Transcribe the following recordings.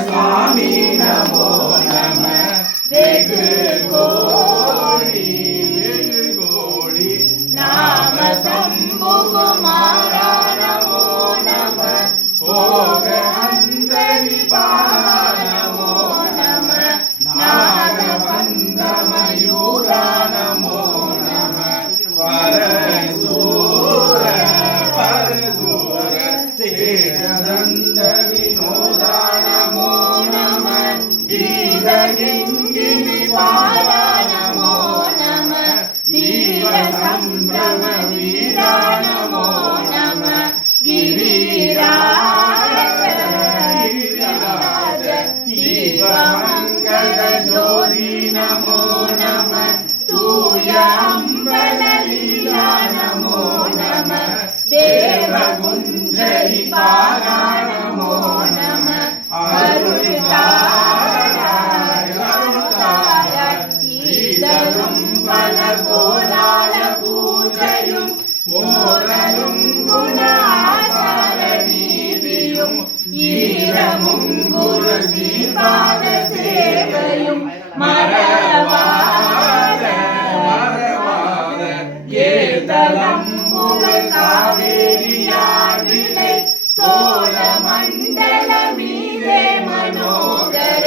स्वामी नमो नमः वेगु गोडी नाम शंभु कुमारा नमो नमः भोग अंतरि बाला नमो नमः नाग बंध मयूरा नमो नमः परसूर तेज दंड विनोदा नमो नमः गीत गिंगिनी बाला नमो नमः दीव संभ्रम वीरा नमो नमः गिरिराज दीप मंगल ज्योति नमो नमः तूय अम्बल लीला नमो नमः देव गुंजरी पारा नमो नमः ीदरुम्बल कोलाल पूजयुं मोरलुं गुणासारणीदियुं ஈரமுங்குரு சீபாத சேவையும் மரவாத ஏதலம் புகழ் காவேரியார் விளை சோழ மண்டல மீதே மனோகர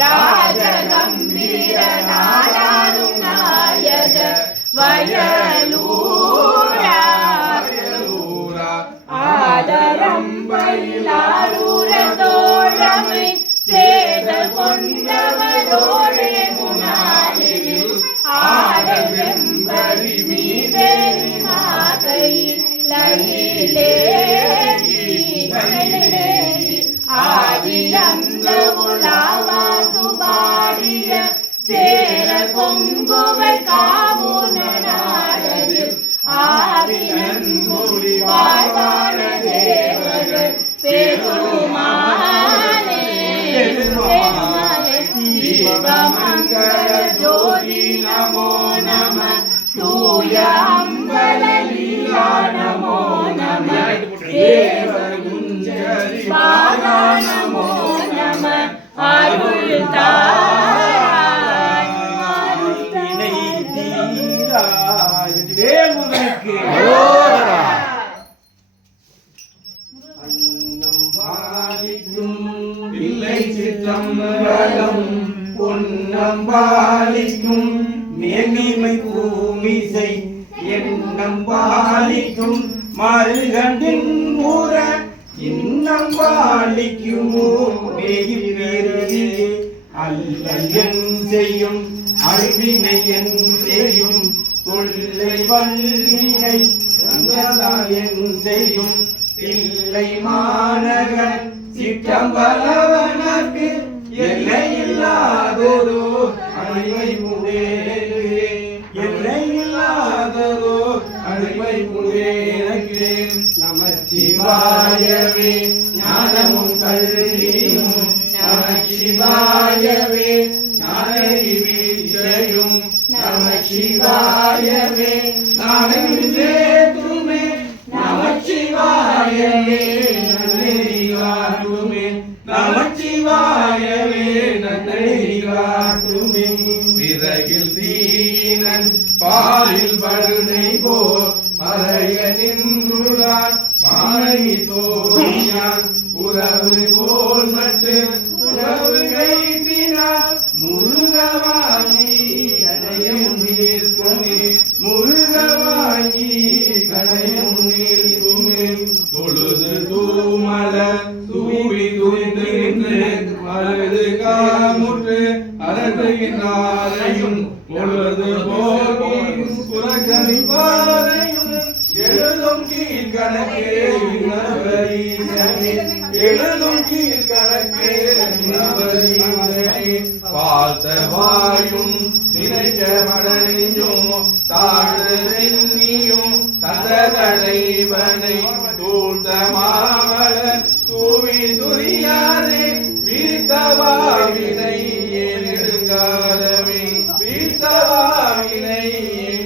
ராஜ கம்பீர நாடாளும் நாயக வயலூரா ஆதரம்பயிலாரூர தோழமை சேத கொண்டவரோடே முனாலில் ஆடல் வெம்பரி மீதேவி மாதையில் ஆதி அந்த உலாவா சுபாடிய சேர கொங்குவை காவுன நாடலில் ஆவினன் மொழி வாழ்வான தேவர்கள் பெருமாளே தீபமங்கல ஜோதி நமோ நம தூய அம்பல லீலா நமோ நம தேவ குஞ்சரி பாலா நமோ நம அருள் தாராய் அருளினை தீராய் வேல்முருகனுக்கு அன்னம் பாலிக்கும் பிள்ளை சிற்றம்பலம் பொன்னம் பாலிக்கும் மேன்மை பூமிசை எண்ணம் பாலிக்கும் மருகண்டின் ஊர இன்னம் பாலிக்குமோ மேயிலே அல்லல் செய்யும் அருவினை என் செய்யும் தொல்லை வல்வினை என் செய்யும் பிள்ளை மாநகர் சிற்றம்பலவனக்கு எல்லையில்லாதொரு அடிமை முடேக்கு எல்லையில்லாதொரு அடிமை முடேக்கு நமச்சிவாயவே ஞானமும் கல்வியும் நமச்சிவாயவே ஞானறிவிச்சையும் நமச்சிவாயவே நானே நமச்சிவாயவே நன்னெறிகாட்டுமே நமச்சிவாயவே நன்னெறிகாட்டுமே பிறகில் தீனன் பாலில் படுனை போர் மறைய நின்றுடான் மாணவி தோழியான் உறவு போல் நட்டு உறவு கைத்தினான் முருகவாங்கி கடையும் நீர்க்குமே முருகவாங்கி கடையும் நீர்க்குமே தொழுது தூமல தூவி துய்ந்து அழுது காமுற்று அரங்குகின்றாரையும் பொழுது போகி புறக்கணி பாறையும் எழுதும் கீழ்கணக்கே எழுதும் கீழ்கணக்கே பார்த்த வாயும் நினைக்க மடனையும் தாழ்ந்தும் தந்ததலைவனை தூழ்த்த மாமலர் தூவி துரியாரே வீழ்த்தவாவினை நெடுங்காலமே வீழ்த்தவாவினை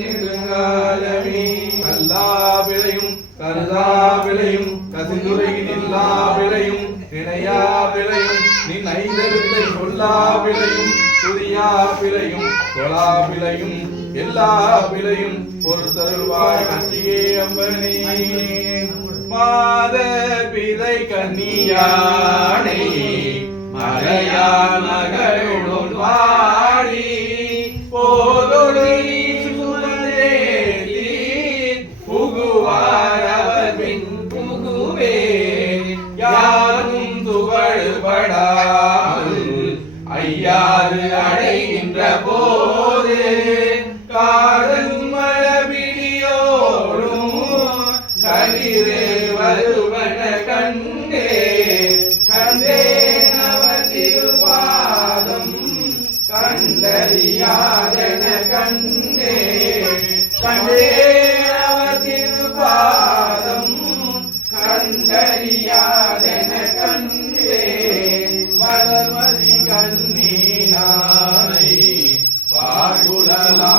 நெடுங்காலமே அல்லா விளையும் கருதா விளையும் கசிந்துரையின் இல்லா விளையும் இணையா விளையும் நினைந்தெடுத்த சொல்லா பிழையும் துரியா பிழையும் தொலா பிழையும் எல்லா பிழையும் பொறுத்தருள்வாய் கட்சியே அம்பனே. மாத பிறை கன்னியானை மலையான் மகளுடன் வாடி போதொரு சுமந்தேத்தி புகுவார் அவர் பின் புகுவே யாரும் துகழ்படாமல் ஐயாறு அடைகின்ற போது காதல் மழபிடியோடும் கதிரே வருவன கண்டே கண்டேன் அவர் திருபாதம் கண்டறியாதன கண்டே கண்டேன் அவர் திருபாதம் கண்டறியாதன கண்டே வளர்மதி கண்ணீனாய் வாகுலலா